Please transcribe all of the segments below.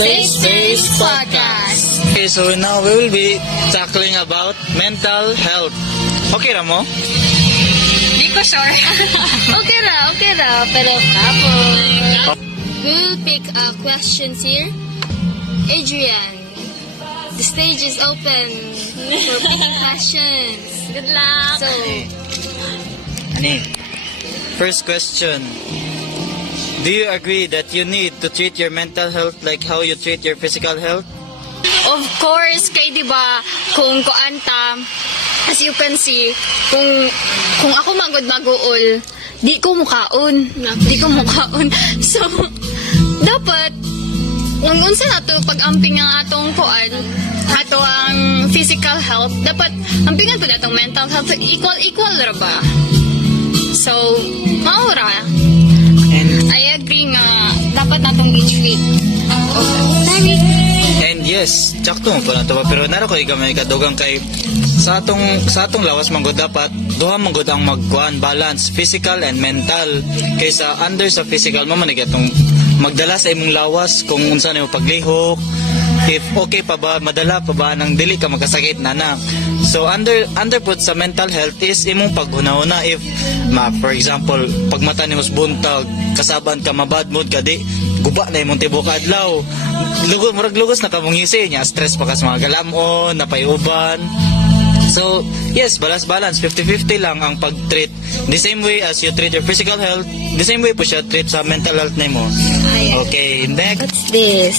Safe Space Podcast. Okay, so now we will be tackling about mental health. Okay ra mo? Di ko sure. okay ra. Pero kapon. We'll pick questions here. Adrian, the stage is open for picking questions. Good luck. So, Ani? First question. Do you agree that you need to treat your mental health like how you treat your physical health? of course, kay di ba kung kuanta, as you can see, kung ako magod maguol, di ko mukaon. So, dapat kung unsa nato pag-amping ang atong kuan, ato ang physical health, dapat ampingan po natong mental health, equal ra ba? So, maura. I agree nga dapat natong i-treat. And yes, sakto mo po na ito. Pero naro ko gamay kadugang kay sa atong lawas manggod dapat duha manggod ang magkuan balance physical and mental. Kaysa under sa physical mo man atong magdala sa imong lawas kung unsa nimo paglihok, if okay pa ba, madala pa ba nang dili ka magkasakit na. So under po sa mental health is imong paghunahuna if for example pag mata nimo buntag kasaban ka mabad mood ka di guba na imong tibok adlaw, lugos na ka mong ngisi nya, stress pa ka sa mga galamon napayuban. So, yes, balance 50-50 lang ang pag-treat. The same way as you treat your physical health, the same way po siya treat sa mental health na mo. Okay, next. What's this?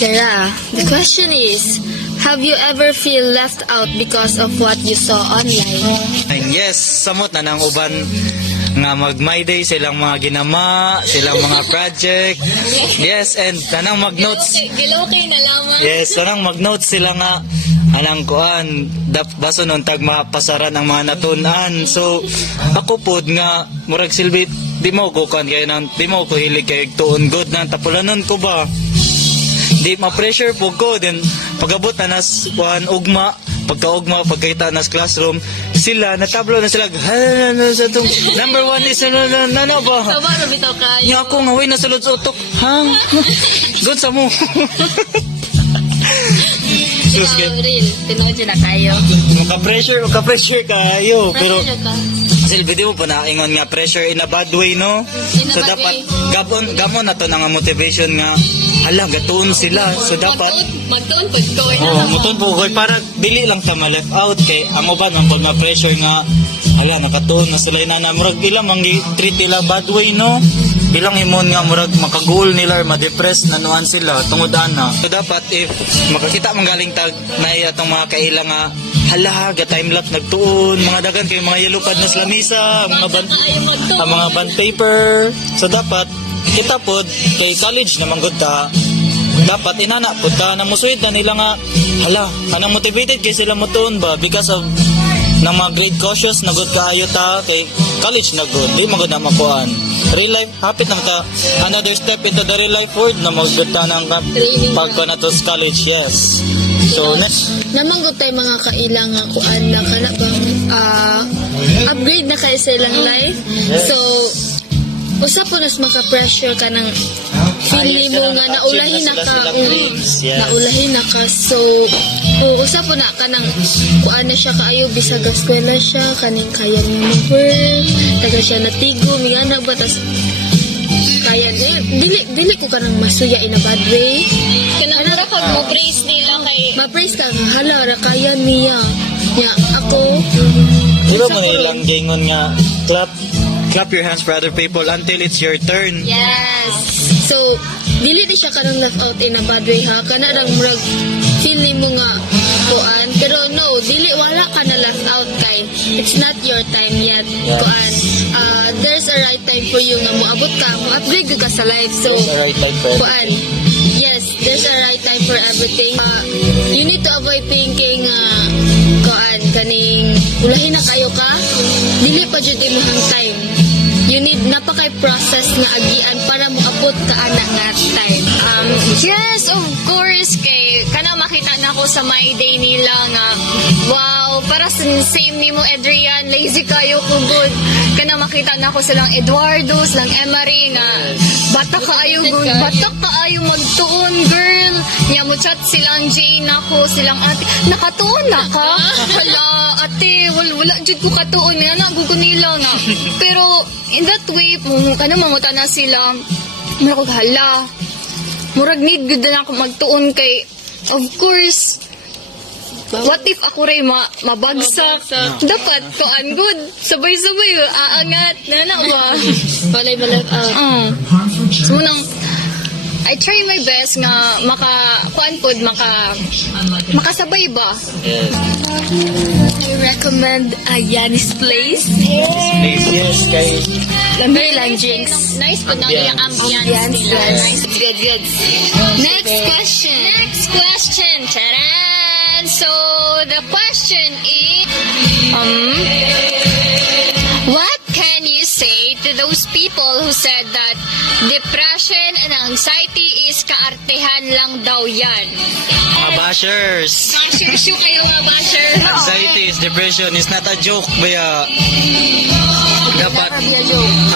Dara, the question is, have you ever feel left out because of what you saw online? And yes, samot na nang uban nga mag-my day silang mga ginama, silang mga project. Yes, and tanang mag-notes. Gilokay na laman. Yes, tanang mag-notes sila nga anang kuan baso nun tag mapasaran ang mga natunan. So ako pod nga murag silbi di mo ko kuan kay nang di mo ko hilig kay tuon good nang tapulanon ko ba. Di ma-pressure po ko then pagabot na nas kuan ugma pagkaugma pagkita nas classroom sila natablo na sila sa tong number 1 is ano ba Saba na bitaw kayo. niya ako nga way nasulod sa utok hang good sa mo. Sus kay Real, tinood na kayo. maka-pressure kayo pero Pressure ka. silbi di mo pa naingon nga pressure in a bad way no. In a So bad dapat way. gamon na to nga motivation nga hala gatuon sila so dapat Magtuon po ko muton po koy para dili lang ta ma-left out kay amo ba man pag na-pressure nga hala nakatuon na sila na murag ilang treat nila bad way no bilang himon nga murag makagoal nila or ma-depress na nuan sila tungod ana. So dapat if makakita man galing tag nay atong mga kaila nga hala ga time lapse nagtuon mga dagan kay mga yellow pad na sa lamisa ang mga band paper so dapat kita pod kay college naman gud ta dapat inana pod ta na musuid na nila nga hala kanang motivated kay sila motuon ba because of ng mga grade cautious na good kaayo ta kay college na good di magud na makuan real life hapit na ta another step into the real life world na magud ta nang pagkuan na to sa college. Yes, so next Namanggot tayo mga kailang kuan na kana bang upgrade na kayo sa ilang life. So usa po nas maka-pressure ka ng feeling mo nga naulahin na ka. Naulahin na ka. So usa po na ka ng kuan na siya kaayo bisag eskwela siya kaning kaya niya mag-work taga siya natigo mingana ba tas kaya dili ko kanang masuya in a bad way. Kanang ra kag mo praise nila kay ma-praise ka hala ra kaya niya. Ya ako di ba man ilang gingon nga clap your hands for other people until it's your turn. Yes. So, dili di siya karang left out in a bad way ha. Kana rang murag feeling mo nga kuan. Pero no, dili wala ka na left out kay it's not your time yet. Kuan. There's a right time for you nga moabot ka, mo-upgrade ka sa life. So, There's a right time for kuan. Yes, there's a right time for everything. You need to avoid thinking kuan kaning ulahin na kayo ka. Dili pa jud imong time. You need napaka-process nga agian para moabot ka ana nga time. Yes, of course kay kana makita na ko ako sa my day nila nga, wow, para sa same ni mo, Adrian, lazy kayo ko good. Kana makita na ako silang Eduardo, silang Emery nga, bata kaayo magtuon, girl. Nya mo chat silang Jane ako, silang ate, nakatuon na ka? Hala, ate, wala jud ko katuon nga na, gugo nila nga. Pero, in that way, kana mamuta na sila, mura ko hala. Murag need gud na ako magtuon kay, of course, what if ako rin mabagsak? Dapat ko good. Sabay-sabay, aangat. Nana ba? Balay. So, munang, I try my best nga makasabay ba? Yes. I recommend Yanis Place. Please, yes, kay Very lang, Jinx. Nice po na yung ambience nila. Nice. Good. Next question. Taran! So, the question is, what can you say to those people who said that depression and anxiety is kaartehan lang daw yan? mga bashers. Basher kayo mga basher. Anxiety is depression is not a joke, baya.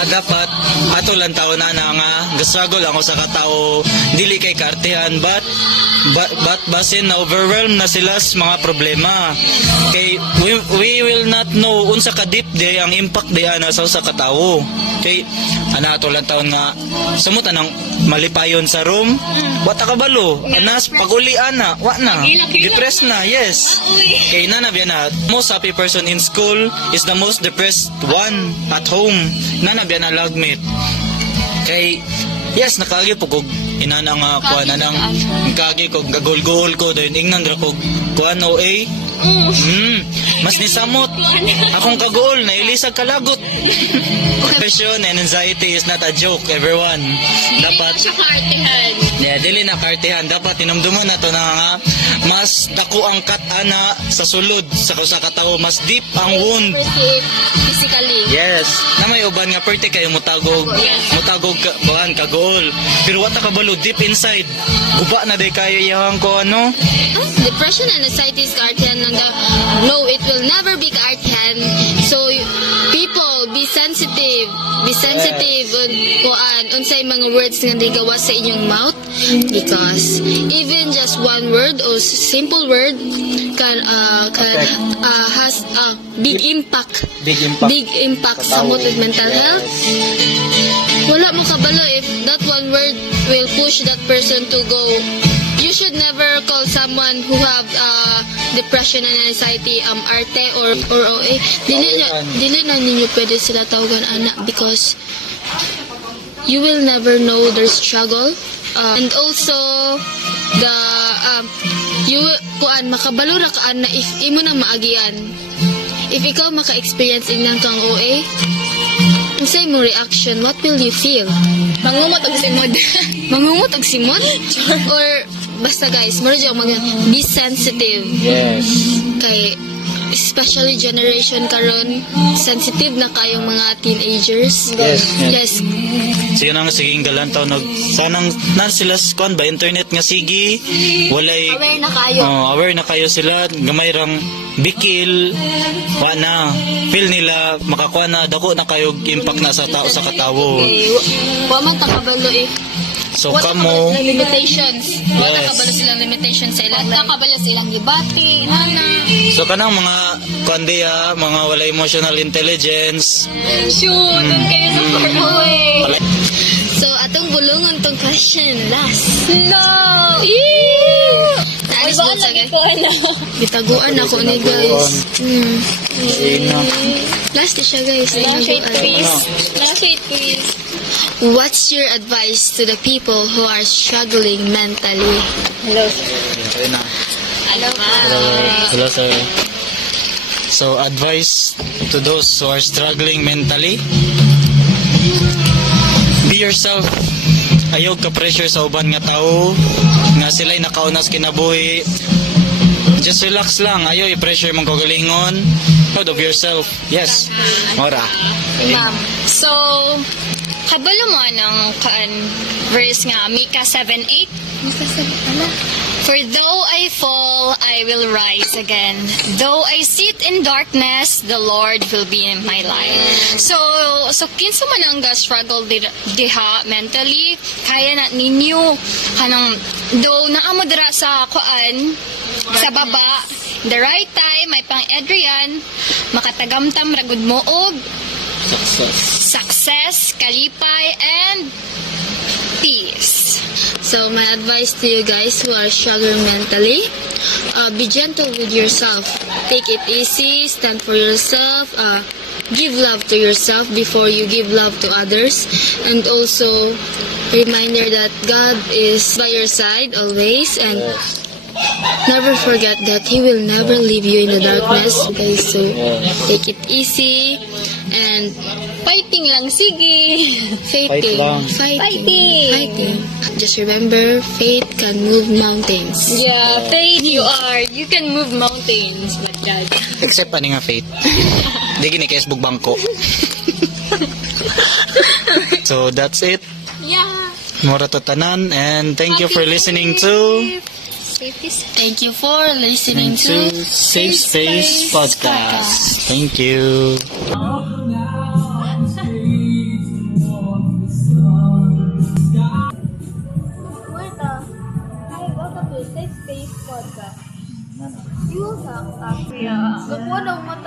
Dapat ato lang tao na nga struggle ako sa katao dili kay kaartehan but basin na overwhelmed na sila sa mga problema kay we will not know unsa ka deep day ang impact day ana sa usa ka tawo kay ana ato lang taon nga sumut anang malipayon sa room wata ka balo anas paguli ana wa na depressed na yes kay nanabyan na most happy person in school is the most depressed one at home nanabyan na lagmit kay yes nakagi po kog inana nga kuan nang kagi kog gagol-gol ko dayon ingnan ra kog kuan OA mas nisamot akong kagol na ilisag kalagot depression and anxiety is not a joke everyone dapat dili na kartehan dapat tinumduman nato na nga mas dako ang kat-ana sa sulod sa katao mas deep ang wound Physically. yes na may uban nga perte kayo mutagog buhan kagol pero wata ka balo deep inside guba na day kayo yang ko ano Depression and anxiety is kaartihan lang daw. No, it will never be kaartihan. So, people, be sensitive. Be sensitive on unsay mga words nga digawa sa inyong mouth because even just one word or simple word can has a big impact sa mood and mental health. Wala mo kabalo if that one word will push that person to go. You should never call Someone who have depression and anxiety arte or OA dili na ninyo pwede sila tawagan anak because you will never know their struggle and also the you kuan makabalo ra ka na if imo nang maagian if ikaw maka-experience inyang kang OA unsay mo reaction what will you feel mangumot og simod or basta guys, mura dyan be sensitive. yes Kay, especially generation karon sensitive na kayong mga teenagers. Yes. sige nang siging galantaw sanang nan sila kon ba internet nga sige walay Aware na kayo. aware na kayo sila gamay rang bikil wa na feel nila makakuha na dako na kayo impact na sa tao sa katawo Wa man takabalo so Wala kamo kabalo silang limitations. Wala Yes. kabalo silang limitations sa ilang. Wala kabalo silang gibati. so kanang mga kandiya mga walay emotional intelligence Shoot, kayo sa part So, atong bulungon tong question last. No! Naalis mo sa guys. Bitaguan ako ni guys. Last na siya guys. Last week, please. What's your advice to the people who are struggling mentally? Hello. hello sir so advice to those who are struggling mentally be yourself ayaw ka pressure sa uban nga tao nga sila'y nakaunas kinabuhi just relax lang ayaw i-pressure mong kagalingon proud of yourself yes mora Ma'am. So, kabalo mo ng verse nga, Mika 7:8? Mika 7, For though I fall, I will rise again. Though I sit in darkness, the Lord will be in my light. So kinsa man ang struggle diha mentally, kaya na ninyo kanang though naamo dira sa kuan sa baba, the right time may pang Adrian makatagamtam ragud mo og success, kalipay, and peace. So my advice to you guys who are struggling mentally, be gentle with yourself. Take it easy, stand for yourself, give love to yourself before you give love to others. And also, reminder that God is by your side always, and never forget that He will never leave you in the darkness. Okay, so take it easy and Fighting lang, sige. fighting. Fighting. Just remember, faith can move mountains. Yeah, faith you are. You can move mountains. But God. Except ani nga faith. Di gini kay Facebook bangko. So that's it. Yeah. Mura to tanan, and thank you for listening to Thank you for listening to Safe Space Podcast. Thank you. Welcome to Safe Space Podcast.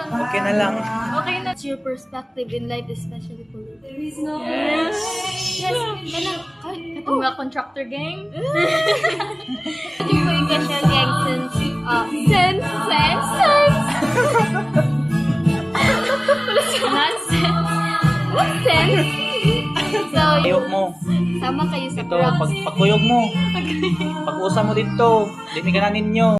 Okay na lang. Okay na. What's your perspective in life, especially politics? Yes. Ito nga contractor gang. Hindi ko yung special gang since sense. So, Kuyog mo. sama kayo sa Ito, pagkuyog mo. Pag-usa mo dito. Diniganan ninyo.